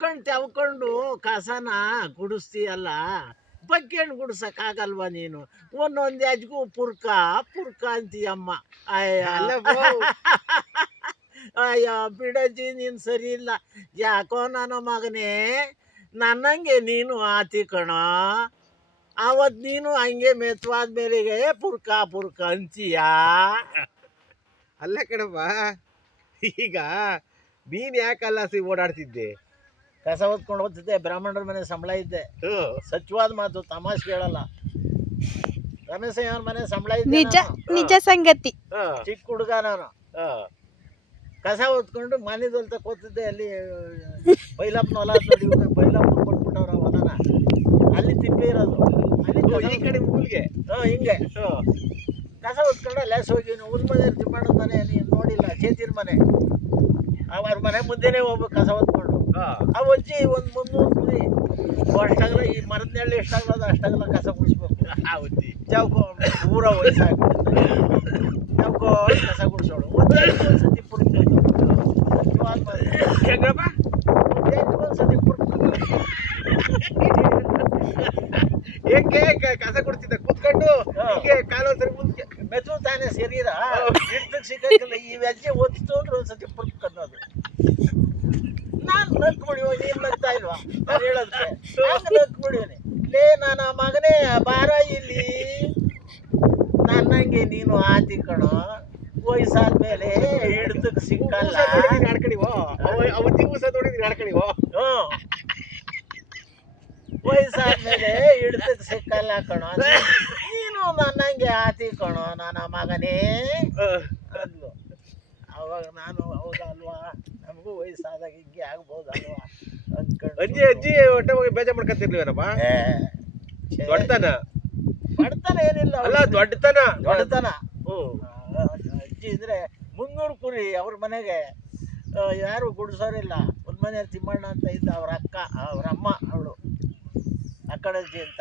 ತೆವ್ಕೊಂಡು ಕಸನ ಗುಡಿಸ್ತೀಯಲ್ಲ, ಬಗ್ಗೆಂಡು ಗುಡ್ಸಕ್ಕಾಗಲ್ವ ನೀನು? ಒಂದೊಂದು ಎಜ್ಗೂ ಪುರ್ಕ ಪುರ್ಕ ಅಂತೀಯಮ್ಮ. ಅಯ್ಯ ಅಲ್ಲ ಬ್ರೋ, ಅಯ್ಯೋ ಬಿಡಜ್ಜಿ, ನೀನು ಸರಿ ಇಲ್ಲ. ಯಾಕೋ ನನ್ನ ಮಗನೇ, ನನ್ನಂಗೆ ನೀನು ಆತಿ ಕಣೋ. ಅವತ್ತು ನೀನು ಹಂಗೆ ಮೆತ್ತವಾದ ಮೇಲೆಗೆ ಪುರ್ಕ ಪುರ್ಕ ಅಂತೀಯಾ? ಅಲ್ಲ ಕಣಪ್ಪ, ಈಗ ನೀನ್ ಯಾಕಲ್ಲ ಓಡಾಡ್ತಿದ್ದೆ? ಕಸ ಹೊತ್ಕೊಂಡು ಹೋಗ್ತಿದ್ದೆ, ಬ್ರಾಹ್ಮಣರ ಮನೆ ಸಂಬಳ ಇದ್ದೆ. ಸತ್ಯವಾದ ಮಾತು, ತಮಾಷೆ ಕೇಳಲ್ಲ. ರಮೇಶಯ್ಯವ್ರ ಮನೆ ಸಂಬಳ ಇದ್ದೆ ನಿಜ ನಾನು. ನಿಜ ಸಂಗತಿ. ಚಿಕ್ಕ ಹುಡುಗ ನಾನು. ಕಸ ಹೊತ್ಕೊಂಡು ಮನೆದೊಲ್ ತಕೋತಿದ್ದೆ. ಅಲ್ಲಿ ಬೈಲಪ್ಪನ ಹೊಲ ನೋಡಿ, ಬೈಲಪ್ಪನ ಕೊಟ್ಬಿಟ್ಟವ್ರ ಹೊಲನ. ಅಲ್ಲಿ ತಿಪ್ಪೆ ಇರೋದು, ಅಲ್ಲಿ ಈ ಕಡೆ ಮೂಲ್ಗೆ ಹಿಂಗೆ ಕಸ ಹೊತ್ಕೊಂಡು ಅಲ್ಲೇ ಹೋಗಿ ಹುಲ್ ಮನೆ ತಿಮ್ಮಣ್ಣನ ಮನೆ ನೀನು ನೋಡಿಲ್ಲ, ಚೇತಿನ ಮನೆ. ಅವ್ರ ಮನೆ ಮುಂದೆನೇ ಹೋಗ್ಬೇಕು ಕಸ ಹೊತ್ಕೊಂಡು. ಆ ಅಜ್ಜಿ ಒಂದು 300 ಕುರಿ ಅಷ್ಟಾಗಲ್ಲ, ಈ ಮರದ ನೆರಳು ಎಷ್ಟಾಗಲ್ಲ ಅಷ್ಟಾಗಲ್ಲ ಕಸ ಗುಡಿಸ್ಬೇಕು. ಅಜ್ಜಿ ಜಾವ್ಕೊ ಪೂರ ವಯಸ್ಸಾಗ್ಬಿಟ್ಟು ಜಾವ್ಕೊ ಕಸ ಗುಡಿಸೋಳು. ಒಂದ್ಸತಿ ಪುರ್ಕೋದು ಹೆಂಗಪ್ಪ? ಒಂದ್ಸತಿ ಪುರ್ಕೋದು. ಏಕೆ ಕಸ ಕೊಡ್ತಿದ್ದ ಕೂತ್ಕೊಂಡು ಹೀಗೆ ಕಾಲು ಸರಿ ಮುಂದಕ್ಕೆ ಮೆದು ತಾನೇ ಶರೀರ ಹಿಡ್ದಕ್ಕೆ ಸಿಕ್ಕಲ್ಲ. ಈ ವ್ಯಾಜ್ಯ ಒತ್ತು ಅಂದ್ರೆ ಒಂದ್ಸತಿ ಪುರ್ಕ್ ಅನ್ನೋದು. ನಾನು ನಕ್ ಮುಡಿಯೋ, ನೀನು ನಗ್ತಾ ಇಲ್ವಾ ನಾನು ಹೇಳೋದಕ್ಕೆ? ನಾನು ನಕ್ ಮುಡಿಯೋನಿ. ಲೇ ನನ್ನ ಮಗನೇ, ಬಾರ ಇಲ್ಲಿ. ನನ್ನಂಗೆ ನೀನು ಆತಿ ಕಣೋ. ವಯಸ್ಸಾದ್ಮೇಲೆ ಹಿಡ್ದಕ್ಕೆ ಸಿಕ್ಕಲ್ಲ. ಆಡ್ಕಣಿವೋ ಅವತ್ತಿ ದಿವಸ ನೋಡಿದ್ರಿ ಆಡ್ಕಣಿವೋ. ವಯಸ್ಸಾದ್ಮೇಲೆ ಹಿಡ್ದಕ್ಕೆ ಸಿಕ್ಕಲ್ಲ ಕಣೋ. ನೀನು ನನ್ನಂಗೆ ಆತಿ ಕಣೋ ನನ್ನ ಮಗನೇ ಅಂದ್ಲು. ಅವಾಗ ನಾನು ಹೌದಾ ಅಲ್ವಾ, ನಮಗೂ ವಯಸ್ಸಾದಾಗ ಹಿಂಗೆ ಆಗ್ಬೋದಲ್ವಾ ಅಂದ್ಕೊಂಡು. ಅಜ್ಜಿ ಹೊಟ್ಟೆ ಹೋಗಿ ಬೇಜಾರ್ ಮಾಡ್ಕೊತಿರ್ಲಿವೇನಪ್ಪ? ದೊಡ್ಡತನ ಬಡತನ ಏನಿಲ್ಲ, ಅಲ್ಲ ದೊಡ್ಡತನ. ದೊಡ್ಡತನ. ಅಜ್ಜಿ ಇದ್ರೆ 300 ಕುರಿ ಅವ್ರ ಮನೆಗೆ. ಯಾರು ಗುಡಿಸೋರಿಲ್ಲ. ಒಂದು ಮನೆಯಲ್ಲಿ ತಿಮ್ಮಣ್ಣ ಅಂತ ಇದ್ದ, ಅವ್ರ ಅಕ್ಕ, ಅವ್ರ ಅಮ್ಮ, ಅವಳು ಅಕ್ಕಡಜ್ಜಿ ಅಂತ.